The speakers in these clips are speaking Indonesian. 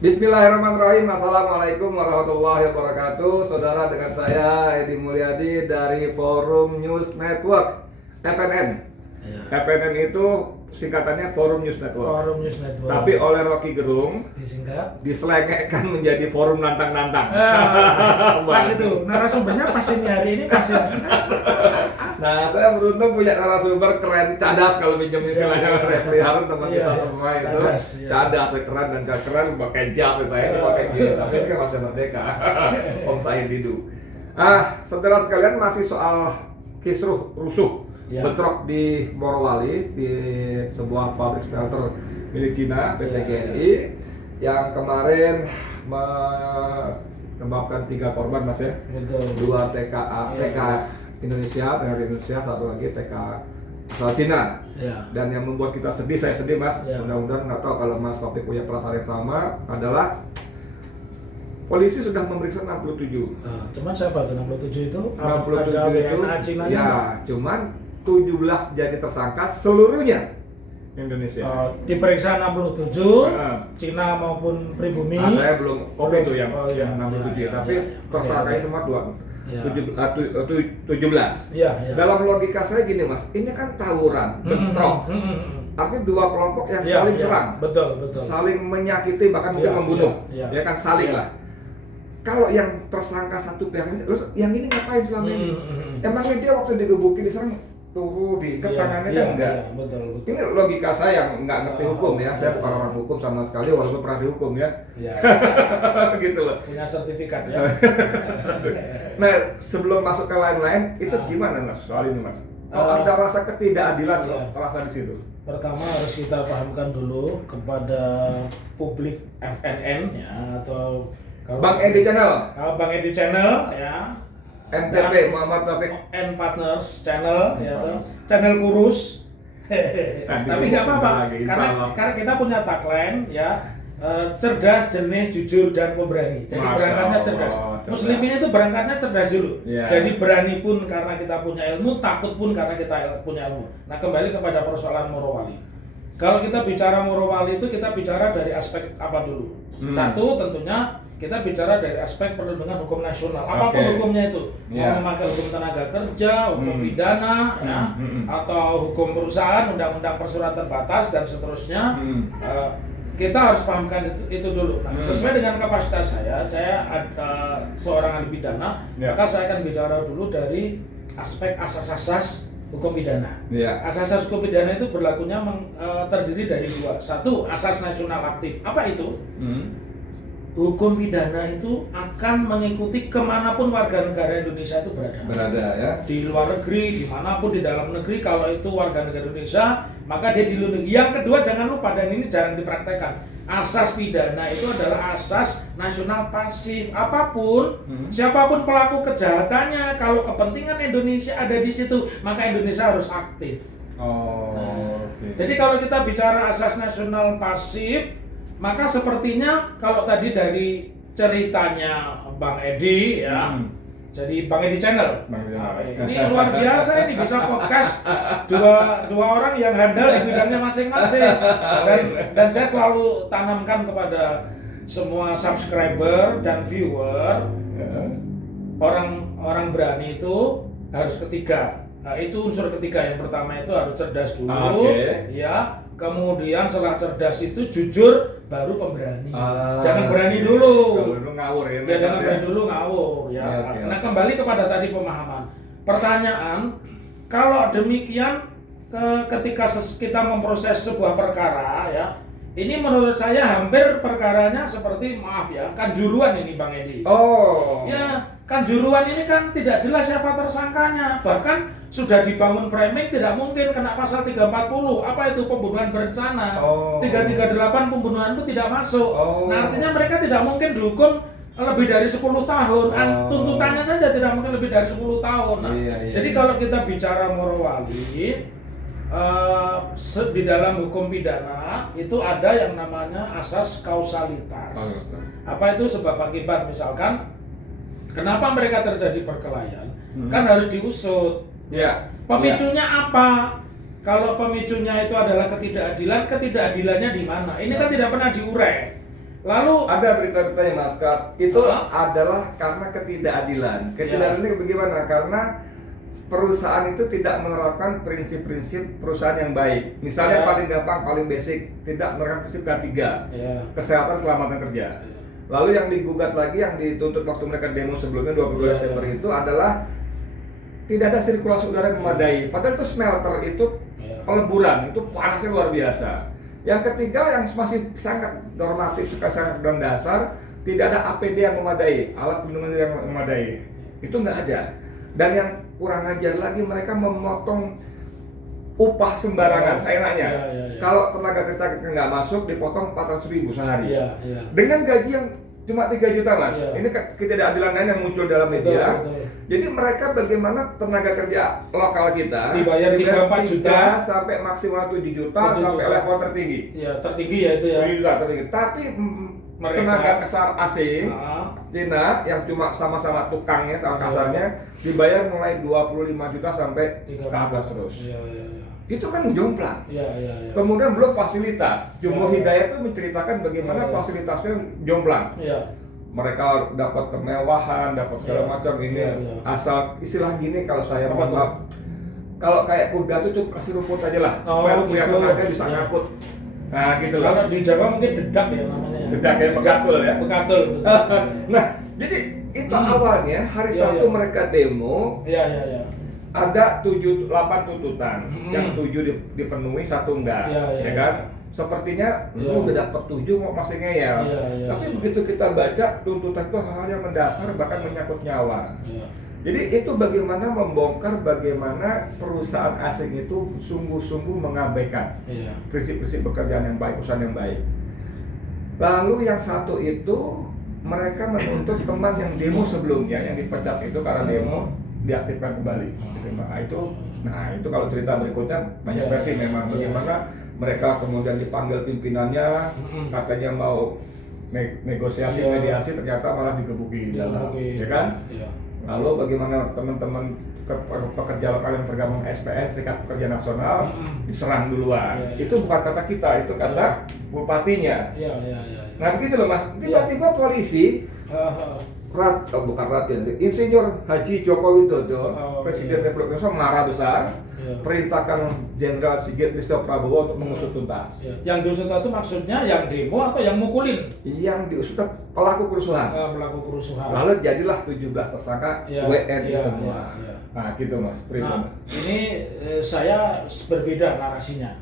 Bismillahirrahmanirrahim. Assalamualaikum warahmatullahi wabarakatuh. Saudara, dengan saya Edi Mulyadi dari Forum News Network FNN. Ya. FNN itu singkatannya Forum News Network. Forum News Network. Tapi oleh Rocky Gerung disingkat diselengekkan menjadi Forum Nantang-Nantang. Pas itu narasumbernya pas ini hari ini pas ini. Nah, saya beruntung punya narasumber keren, cadas kalau pinjam istilahnya Refli Harun, teman kita Iya, semua itu. cadas, iya. Cadas, keren dan gak keren pakai jas, saya itu pakai gini, tapi ini kan masih merdeka. Om Said Didu. Saudara sekalian, masih soal kisruh rusuh Iya. bentrok di Morowali di sebuah pabrik smelter milik Cina, PT Iya, GNI, yang kemarin menyebabkan 3 korban, Mas ya. Betul. 2 TKA, Iya, TK Indonesia, TK Indonesia, satu lagi TK asal Cina. Ya. Dan yang membuat kita sedih, saya sedih Mas, Iya. mudah-mudahan nggak tahu kalau Mas Topik punya perasaan yang sama, adalah polisi sudah memeriksa 67. Cuman siapa tuh 67 itu? 67 Ada itu, WNA Cina-nya ya, enggak? cuman 17 jadi tersangka seluruhnya Indonesia. Diperiksa 67, Heeh. Cina maupun pribumi. Saya belum kopi itu yang, Oh, iya. yang 67 Iya, tapi iya. tersangkanya Oke, semua Iya. 17. Iya, iya. Dalam logika saya gini Mas, ini kan tawuran, bentrok. Artinya 2 kelompok yang Iya, saling iya. serang, Betul, betul. saling menyakiti, bahkan mungkin Iya, membunuh, iya, ya iya. kan, saling Iya. lah. Kalau yang tersangka satu pihak, terus yang ini ngapain selama ini? Emangnya dia waktu digebukin diserang tuh diikat tangannya kan enggak? Iya, betul, betul. Ini logika saya yang nggak ngerti hukum ya, saya Iya, bukan iya. orang hukum sama sekali walaupun pernah dihukum ya, Iya. gitu loh. Punya sertifikat ya. Nah, sebelum masuk ke lain-lain, itu gimana Mas soal ini Mas? Ada rasa ketidakadilan loh, Iya. terasa di situ. Pertama harus kita pahamkan dulu kepada publik FNN ya, atau Bang Edi Channel, Bang Edi Channel ya, MTP Muhammad Taufik. N Partners Channel ya, channel kurus. Tapi nggak apa-apa Lagi, insya Allah. karena kita punya tagline ya, cerdas, jernih, jujur dan pemberani. Jadi Masya berangkatnya Allah, cerdas. cerdas. Muslimin itu berangkatnya cerdas dulu. Iya. Jadi berani pun karena kita punya ilmu, takut pun karena kita punya ilmu. Nah, kembali kepada persoalan Morowali. Kalau kita bicara Morowali itu kita bicara dari aspek apa dulu? Satu, tentunya kita bicara dari aspek perlindungan hukum nasional. Apapun Oke. hukumnya itu, Iya. mau memakai hukum tenaga kerja, hukum pidana, ya, atau hukum perusahaan, undang-undang persuratan batas dan seterusnya. Kita harus pahamkan itu dulu. Nah, sesuai dengan kapasitas saya ada seorang ahli pidana, Ya. maka saya akan bicara dulu dari aspek asas-asas hukum pidana. Iya. Asas-asas hukum pidana itu berlakunya terdiri dari 2. Satu, asas nasional aktif. Apa itu? Hukum pidana itu akan mengikuti kemanapun warga negara Indonesia itu berada. Berada ya. Di luar negeri, dimanapun, di dalam negeri, kalau itu warga negara Indonesia, maka dia di luar negeri. Yang kedua, jangan lupa, dan ini jarang dipraktekkan, asas pidana itu adalah asas nasional pasif. Apapun, siapapun pelaku kejahatannya, kalau kepentingan Indonesia ada di situ, maka Indonesia harus aktif. Oke. Jadi kalau kita bicara asas nasional pasif, maka sepertinya kalau tadi dari ceritanya Bang Edi ya, jadi Bang Edi Channel. Bang Edi Nah, Channel. ini luar biasa, ini bisa podcast dua orang yang handal di bidangnya masing-masing. Dan saya selalu tanamkan kepada semua subscriber dan viewer, orang berani itu harus ketiga. Nah, itu unsur ketiga. Yang pertama itu harus cerdas dulu, Oke. ya. Kemudian setelah cerdas itu jujur, baru pemberani. Ah. Jangan berani dulu. Kalau dulu ngawur ya. Ya, jangan berani dulu ngawur ya. Iya, oke. Nah, kembali kepada tadi pemahaman. Pertanyaan, kalau demikian ketika kita memproses sebuah perkara ya, ini menurut saya hampir perkaranya seperti, maaf ya, kanjuruan ini Bang Edi. Oh. Ya, kanjuruan ini kan tidak jelas siapa tersangkanya. Bahkan sudah dibangun framing, tidak mungkin kena pasal 340. Apa itu pembunuhan berencana? Oh. 338 pembunuhan itu tidak masuk. Oh. Nah, artinya mereka tidak mungkin dihukum lebih dari 10 tahun. Tuntutannya saja tidak mungkin lebih dari 10 tahun. Nah, Iya. jadi kalau kita bicara Morowali, di dalam hukum pidana itu ada yang namanya asas kausalitas. Apa itu sebab akibat? Misalkan kenapa mereka terjadi perkelahian? Kan harus diusut. Ya. Pemicunya apa? Kalau pemicunya itu adalah ketidakadilan, ketidakadilannya di mana? Ini kan tidak pernah diurai. Lalu ada berita-beritanya Mas Kak, itu Hah? adalah karena ketidakadilan. Ketidakadilan ini bagaimana? Karena perusahaan itu tidak menerapkan prinsip-prinsip perusahaan yang baik. Misalnya Ya. paling gampang, paling basic, tidak menerapkan prinsip K3, ya, kesehatan keselamatan kerja. Lalu yang digugat lagi, yang dituntut waktu mereka demo sebelumnya 22 Ya, Desember ya. itu adalah tidak ada sirkulasi udara yang memadai. Padahal itu smelter, itu Ya. peleburan, itu panasnya luar biasa. Yang ketiga yang masih sangat normatif, sangat dasar, tidak ada APD yang memadai, alat pelindung diri yang memadai. Itu nggak ada. Dan yang kurang ajar lagi, mereka memotong upah sembarangan, Ya. saya nanya. Ya. Kalau tenaga kerja nggak masuk, dipotong 400.000 sehari. Iya, iya. Dengan gaji yang cuma 3 juta Mas. Ya. Ini ketidakadilan lain yang muncul dalam media. Betul. Jadi mereka bagaimana tenaga kerja lokal kita Dibayar 3-4 juta. sampai maksimal 7 juta 7 sampai juta. level tertinggi. Ya, tertinggi ya itu ya. 7 juta tertinggi. Tapi Mereka- tenaga kasar asing Ah. Cina yang cuma sama-sama tukangnya, sama kasarnya dibayar mulai 25 juta sampai ke atas terus. Iya. Itu kan jomplang. Iya. Kemudian belum fasilitas. Jumbo Ya. Hidayat itu menceritakan bagaimana Ya. fasilitasnya jomplang. Iya. Mereka dapat kemewahan, dapat segala Ya. macam ini. Ya. Asal istilah gini kalau saya Apa mohon tuh? maaf. Kalau kayak kuda tuh cukup kasih rumput aja lah, Oh, supaya lu punya gitu. tenaga bisa Ya. ngangkut. Nah gitu loh. Kalau di Jawa mungkin dedak ya namanya. Dedak ya, begatul ya. Begatul. Nah, jadi itu Hmm. awalnya hari Ya, Sabtu ya. mereka demo, Iya. ada 8 tuntutan, Hmm. yang 7 dipenuhi, 1 enggak, Ya, kan? Sepertinya Ya. lu udah dapat 7 kok masih ngeyel. Iya. Tapi begitu kita baca tuntutan itu hal-hal yang mendasar bahkan menyangkut nyawa. Iya. Jadi itu bagaimana membongkar bagaimana perusahaan asing itu sungguh-sungguh mengabaikan Iya. prinsip-prinsip pekerjaan yang baik, usaha yang baik. Lalu yang satu itu mereka menuntut teman yang demo sebelumnya yang dipecat itu karena demo diaktifkan kembali. Nah itu kalau cerita berikutnya banyak Iya, versi memang iya. bagaimana mereka kemudian dipanggil pimpinannya, katanya mau negosiasi Iya. mediasi, ternyata malah digebuki di dalam, ya kan? Iya. Lalu bagaimana teman-teman pekerja lokal yang tergabung SPN, Serikat Pekerja Nasional, diserang duluan. Iya. Itu bukan kata kita, itu kata bupatinya. Iya. Nah begitu loh Mas, tiba-tiba polisi, bukan Raden, Insinyur Haji Joko Widodo, Oh, Presiden iya. Republik Indonesia marah besar, Iya. perintahkan Jenderal Sigit Kristo Prabowo untuk mengusut tuntas. Iya. Yang diusut itu maksudnya yang demo atau yang mukulin? Yang diusut pelaku kerusuhan. Pelaku kerusuhan. Lalu jadilah 17 tersangka Iya, WNI iya, semua. iya. Nah gitu Mas, Nah, prima. ini saya berbeda narasinya.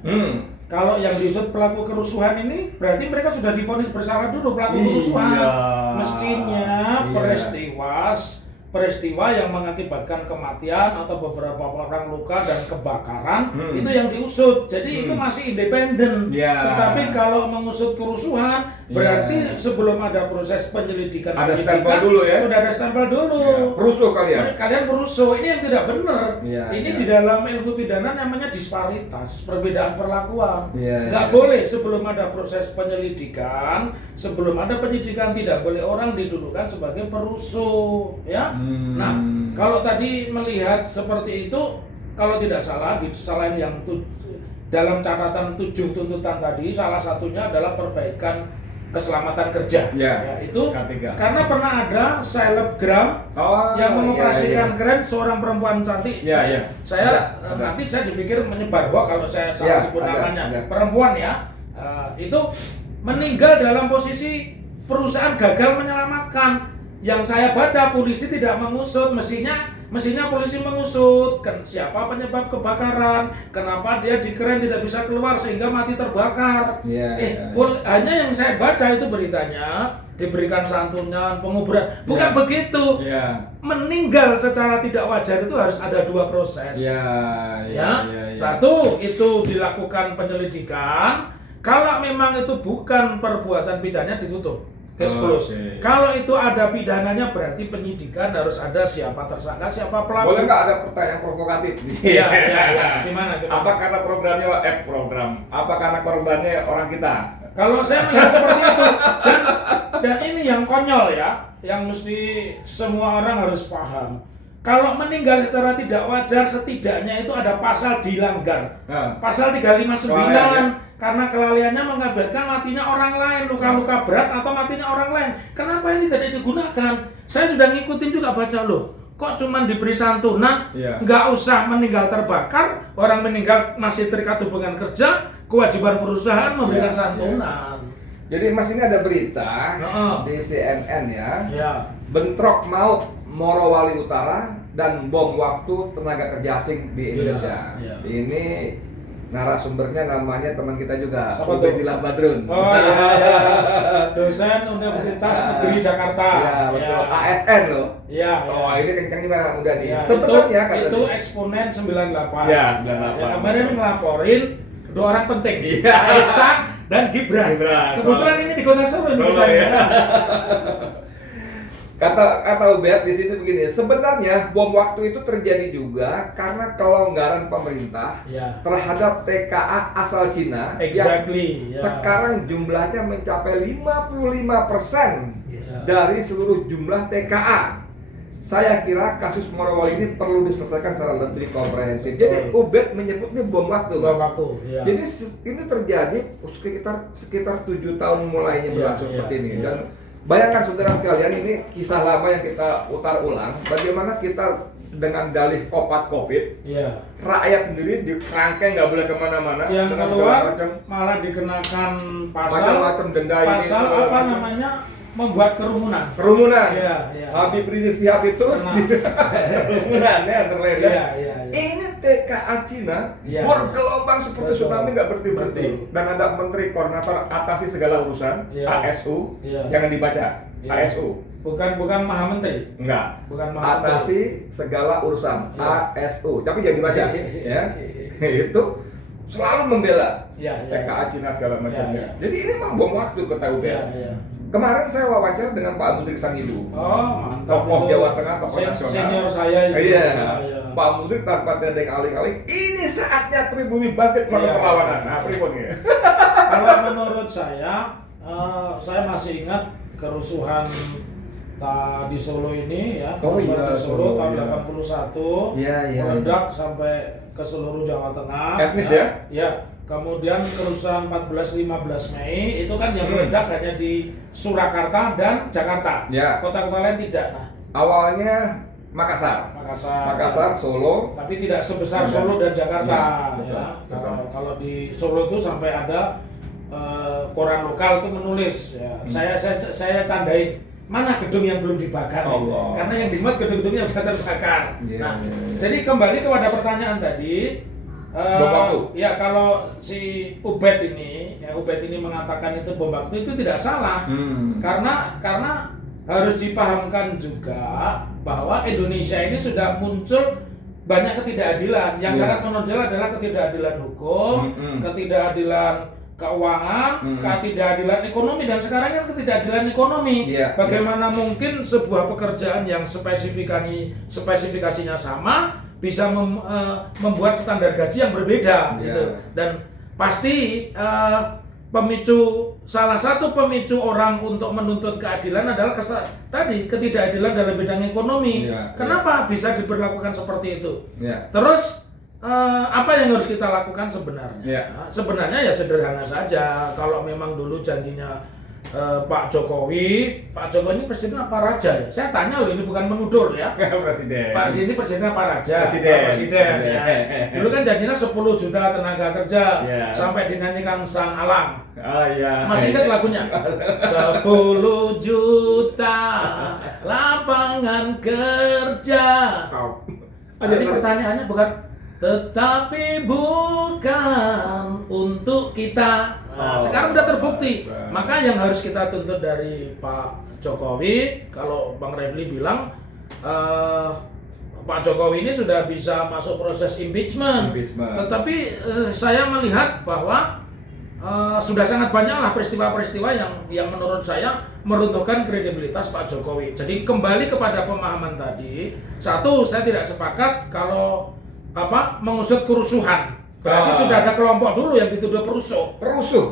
Kalau yang diusut pelaku kerusuhan ini berarti mereka sudah divonis bersalah dulu pelaku Iya. kerusuhan. Mestinya Iya. peristiwa yang mengakibatkan kematian atau beberapa orang luka dan kebakaran itu yang diusut. Jadi itu masih independen. Iya. Tetapi kalau mengusut kerusuhan berarti Iya. sebelum ada proses penyelidikan Ada stempel dulu ya? Sudah ada stempel dulu. Ya, perusuh kalian. Kalian perusuh, ini yang tidak benar. Iya, Ini iya. di dalam ilmu pidana namanya disparitas, perbedaan perlakuan. Iya, Nggak iya. boleh sebelum ada proses penyelidikan, sebelum ada penyidikan tidak boleh orang didudukkan sebagai perusuh, ya. Nah, kalau tadi melihat seperti itu, kalau tidak salah, selain yang dalam catatan 7 tuntutan tadi, salah satunya adalah perbaikan keselamatan kerja. Ya, Itu K3. karena pernah ada selebgram yang mengoperasikan keren seorang perempuan cantik. Iya, iya. Saya Ada. nanti saya dipikir menyebar hoax kalau saya salah Iya, sebut ada, namanya. ada. Perempuan ya. Itu meninggal dalam posisi perusahaan gagal menyelamatkan. Yang saya baca polisi tidak mengusut, mestinya polisi mengusut siapa penyebab kebakaran, kenapa dia di keren tidak bisa keluar sehingga mati terbakar. Iya, iya. Hanya yang saya baca itu beritanya diberikan santunan, penguburan, bukan Ya. begitu. Iya. Meninggal secara tidak wajar itu harus ada 2 proses. Iya, Ya, satu itu dilakukan penyelidikan. Kalau memang itu bukan perbuatan pidana ditutup, case close. Oke. Kalau itu ada pidananya berarti penyidikan harus ada siapa tersangka, siapa pelaku. Boleh nggak ada pertanyaan provokatif? Iya. Gimana? Apa karena apa karena korbannya orang kita? Kalau saya melihat seperti itu, dan ini yang konyol ya, yang mesti semua orang harus paham. kalau meninggal secara tidak wajar setidaknya itu ada pasal dilanggar. Nah. Pasal 359 Kelalaian, karena kelalaiannya mengakibatkan matinya orang lain, luka-luka berat atau matinya orang lain. Kenapa ini tidak digunakan? Saya sudah ngikutin juga baca loh. Kok cuman diberi santunan, Iya. nggak usah meninggal terbakar, orang meninggal masih terikat hubungan kerja, kewajiban perusahaan memberikan Iya, santunan. Jadi Mas ini ada berita Heeh. di CNN ya. Ya. Bentrok maut Morowali Utara dan bom waktu tenaga kerja asing di Indonesia. Iya. Ini narasumbernya namanya teman kita juga, Siapa tuh? Ubedillah Badrun. Oh iya, dosen Universitas Negeri Jakarta. Ya, betul. ASN loh. Iya. Oh, ini kencang juga udah nih. Ya, Sebenarnya itu eksponen 98. Ya, 98. Ya, kemarin ngelaporin dua orang penting, Iya. Kaisang dan Gibran. Kebetulan ini di Kota Solo. Solo, ya. Kata Ubed di sini begini, sebenarnya bom waktu itu terjadi juga karena kelonggaran pemerintah Ya. terhadap TKA asal Cina Exactly. yang Ya. sekarang jumlahnya mencapai 55% Ya. dari seluruh jumlah TKA. Saya kira kasus Morowali ini perlu diselesaikan secara lebih komprehensif. Jadi Ubed menyebutnya bom waktu, Bom Mas. waktu, ya. Jadi ini terjadi sekitar 7 tahun mulainya berlangsung seperti ini. Iya. Dan bayangkan saudara sekalian, ini kisah lama yang kita putar ulang. Bagaimana kita dengan dalih kopat covid, Iya. rakyat sendiri dikerangkeng nggak boleh kemana-mana. Yang dengan keluar segala macam malah dikenakan macam-macam denda ini. pasal segala apa macam. namanya, membuat kerumunan. Kerumunan. Iya, iya. Habib Rizik Sihab itu Kena. kerumunan ya terlena. Iya, iya, iya. Ini TKA Cina Iya, bergelombang seperti betul. tsunami nggak berhenti-berhenti. Betul. Dan ada Menteri Koordinator atasi segala urusan, Iya. ASU, Iya. jangan dibaca, Iya. ASU. Bukan Maha Menteri. Enggak. Bukan Maha Menteri. Atasi segala urusan, Iya. ASU. Tapi jangan dibaca, ya. Itu selalu membela Iya, iya. TKA Cina segala macamnya. Iya. Jadi ini memang bom waktu kata UB. Iya, iya. Kemarin saya wawancara dengan Pak Mudrik Sangilu. Oh, mantap. Tokoh Itu Jawa Tengah, tokoh nasional. Senior saya itu. Iya. Iya. Pak Mudrik tanpa ada yang aling-aling, ini saatnya pribumi bangkit melakukan Iya. perlawanan. Nah, pribumi. Kalau menurut saya masih ingat kerusuhan di Solo ini ya, Oh kerusuhan iya, di Solo Solo, tahun iya. 81 Iya, iya, meledak sampai ke seluruh Jawa Tengah. Etnis ya? Ya. Kemudian kerusuhan 14-15 Mei itu kan yang meledak hanya di Surakarta dan Jakarta. Ya. Kota-kota lain tidak. Nah, Awalnya Makassar. Makassar, Solo. tapi tidak sebesar Ada. Solo dan Jakarta Ya, betul, ya. betul. Kalau di Solo itu sampai ada koran lokal itu menulis ya. Saya candain mana gedung yang belum dibakar Allah. karena yang dimuat gedung-gedung yang sudah terbakar. Iya, Nah, iya, iya. jadi kembali kepada pertanyaan tadi. Bom waktu. Ya kalau si Ubed ini mengatakan itu bom waktu itu tidak salah. Karena harus dipahamkan juga bahwa Indonesia ini sudah muncul banyak ketidakadilan. Yang Iya. sangat menonjol adalah ketidakadilan hukum, ketidakadilan keuangan, ketidakadilan ekonomi, dan sekarang kan ketidakadilan ekonomi. Iya. Bagaimana mungkin sebuah pekerjaan yang spesifikasinya sama bisa membuat standar gaji yang berbeda Iya. gitu. Dan pasti salah satu pemicu orang untuk menuntut keadilan adalah ketidakadilan dalam bidang ekonomi. Iya, Kenapa bisa diberlakukan seperti itu? Ya. Terus apa yang harus kita lakukan sebenarnya? Iya. Sebenarnya ya sederhana saja. Kalau memang dulu janjinya Pak Jokowi ini presiden apa raja ya? Saya tanya loh, ini bukan menuduh ya. Presiden. Pak ini presiden apa raja? Presiden. Pak presiden ya. Dulu kan janjinya 10 juta tenaga kerja Iya. sampai dinyanyikan Sang Alang. Oh iya. Masih ingat lagunya? 10 juta lapangan kerja. Jadi pertanyaannya bukan tetapi bukan untuk kita. Nah, sekarang sudah terbukti. Maka yang harus kita tuntut dari Pak Jokowi, kalau Bang Refli bilang Pak Jokowi ini sudah bisa masuk proses impeachment. Tetapi saya melihat bahwa sudah sangat banyaklah peristiwa-peristiwa yang menurut saya meruntuhkan kredibilitas Pak Jokowi. Jadi kembali kepada pemahaman tadi, satu, saya tidak sepakat kalau mengusut kerusuhan. Berarti sudah ada kelompok dulu yang dituduh perusuh,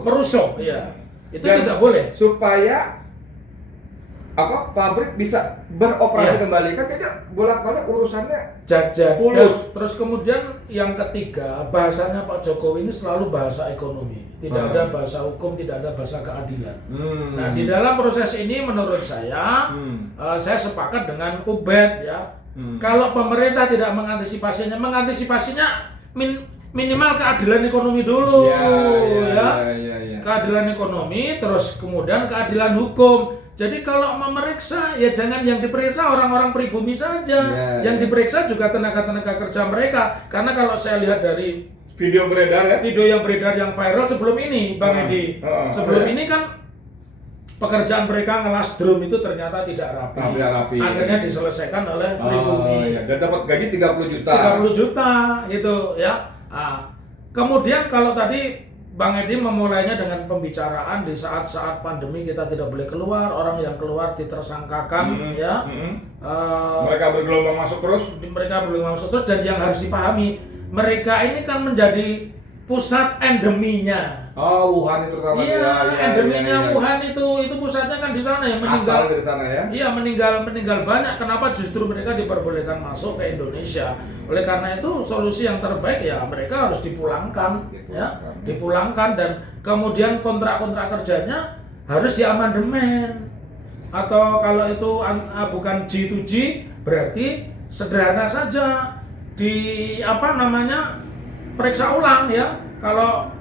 Perusuh. iya. Itu Dan tidak boleh. Supaya pabrik bisa beroperasi Iya. kembali kan, jadi bolak-balik urusannya Jadi fulus. terus kemudian yang ketiga, bahasanya Pak Jokowi ini selalu bahasa ekonomi, tidak ada bahasa hukum, tidak ada bahasa keadilan. Nah, di dalam proses ini menurut saya saya sepakat dengan Ubed ya. Kalau pemerintah tidak mengantisipasinya minimal keadilan ekonomi dulu ya. Keadilan ekonomi, terus kemudian keadilan hukum. Jadi kalau memeriksa ya jangan yang diperiksa orang-orang pribumi saja, yang diperiksa juga tenaga-tenaga kerja mereka. Karena kalau saya lihat dari Video beredar ya. video yang beredar yang viral sebelum ini, Bang Edi, sebelum ini kan pekerjaan mereka ngelas drum itu ternyata tidak rapi. Akhirnya diselesaikan oleh pribumi. Dan dapat gaji 30 juta. 30 juta itu ya. Kemudian kalau tadi Bang Edi memulainya dengan pembicaraan di saat-saat pandemi kita tidak boleh keluar, orang yang keluar ditersangkakan ya. Mereka bergelombang masuk terus. Mereka belum masuk terus, dan yang harus dipahami, mereka ini kan menjadi pusat endeminya. Wuhan itu terutama. Iya, endeminya Wuhan itu pusatnya kan di sana ya, meninggal. Asal dari sana ya. Iya, meninggal banyak. Kenapa justru mereka diperbolehkan masuk ke Indonesia? Oleh karena itu solusi yang terbaik ya mereka harus dipulangkan. Dipulangkan, dan kemudian kontrak-kontrak kerjanya harus diamandemen. Atau kalau itu bukan G2G berarti sederhana saja periksa ulang ya. Kalau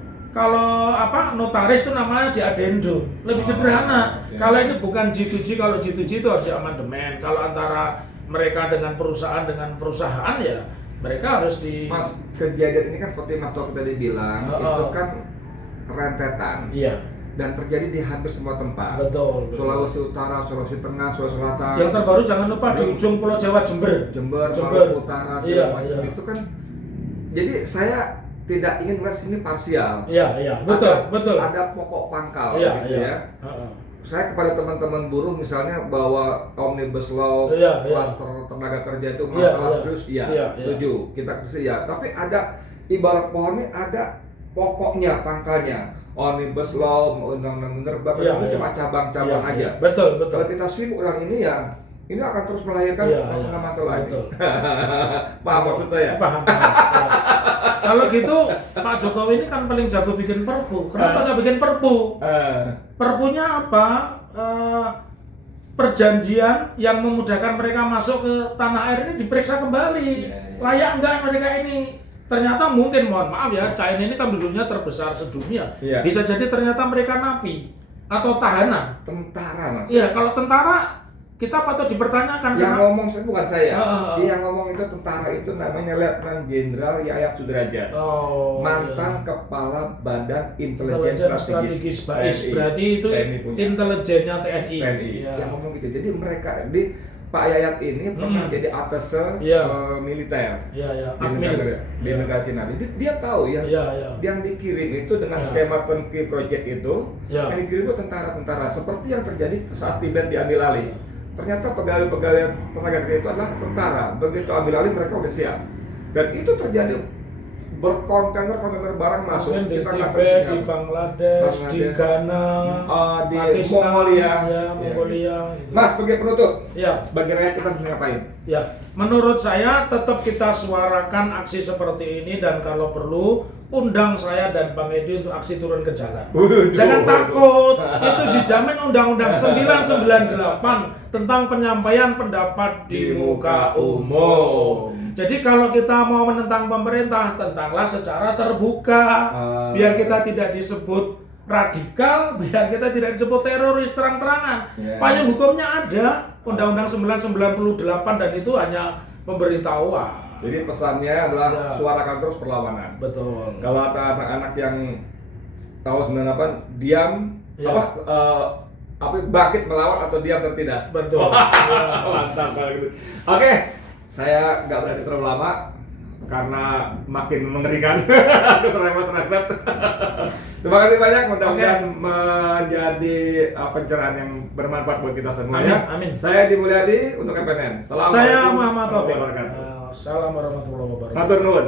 notaris itu namanya di adendum, lebih sederhana. Kalau ini bukan G2G, kalau G2G itu harus diamandemen. Kalau antara mereka dengan perusahaan ya mereka harus di. Mas, kejadian ini kan seperti Mas Taufik tadi bilang, itu kan rentetan. Iya. Dan terjadi di hampir semua tempat. Betul. Sulawesi Utara, Sulawesi Tengah, Sulawesi Selatan. Yang terbaru jangan lupa di ujung Pulau Jawa, Jember. Maluku Utara, Iya. itu kan. Jadi saya tidak ingin melihat ini parsial. Iya, betul. Ada pokok pangkal Iya. ya. Saya kepada teman-teman buruh misalnya bahwa Omnibus Law, klaster tenaga kerja itu masalah serius, setuju. Kita ya. Tapi ada ibarat pohon ini ada pokoknya, pangkalnya. Omnibus Law, undang-undang penerbangan itu cuma cabang-cabang aja. Betul. Kalau kita sibuk dengan ini ya, ini akan terus melahirkan masalah-masalah ini. Paham maksud saya? Paham. Kalau gitu Pak Jokowi ini kan paling jago bikin perpu. Kenapa nggak bikin perpu? Perpunya apa? Perjanjian yang memudahkan mereka masuk ke tanah air ini diperiksa kembali. Layak enggak mereka ini? Ternyata mungkin, mohon maaf ya, China ini kan penduduknya terbesar sedunia. Bisa jadi ternyata mereka napi atau tahanan. Tentara, Mas. Iya, kalau tentara kita patut dipertanyakan. Yang ngomong bukan saya. Yang ngomong itu tentara itu namanya Letnan Jenderal Yayat Sudrajat. Mantan Kepala Badan Intelijen Strategis BAIS. Berarti itu intelijennya TNI. Yang ngomong gitu. Jadi mereka Pak Yayat ini pernah jadi atase militer di negara Cina. Jadi dia tahu yang dikirim itu dengan skema turnkey project itu, yang dikirim itu tentara-tentara. Seperti yang terjadi saat Tibet diambil alih. Ternyata pegawai tenaga kerja itu adalah tentara. Begitu ambil alih mereka udah siap. Dan itu terjadi berkontainer barang masuk di Tibet, di Bangladesh, di Ghana, di Pakistan, Mongolia. Mongolia. Mas, sebagai penutup, ya, sebagai rakyat kita harus ngapain? Ya, menurut saya tetap kita suarakan aksi seperti ini, dan kalau perlu undang saya dan Bang Edi untuk aksi turun ke jalan. Jangan takut, itu dijamin Undang-Undang 998 tentang penyampaian pendapat di muka umum. Jadi kalau kita mau menentang pemerintah, tentanglah secara terbuka, biar kita tidak disebut radikal, biar kita tidak disebut teroris terang-terangan. Payung hukumnya ada, Undang-Undang 998, dan itu hanya pemberitahuan. Jadi pesannya adalah suarakan terus perlawanan. Betul. Kalau anak-anak yang tahun 98 diam, bangkit melawan atau diam tertindas. Betul. Mantap gitu. Oke, saya nggak berani terlalu lama karena makin mengerikan. Terserah Mas Nakdat. Terima kasih banyak, mudah-mudahan menjadi pencerahan yang bermanfaat buat kita semua. Amin. Saya Di Mulyadi untuk FNN. Saya Muhammad Taufik. Assalamualaikum warahmatullahi wabarakatuh. Matur nuwun.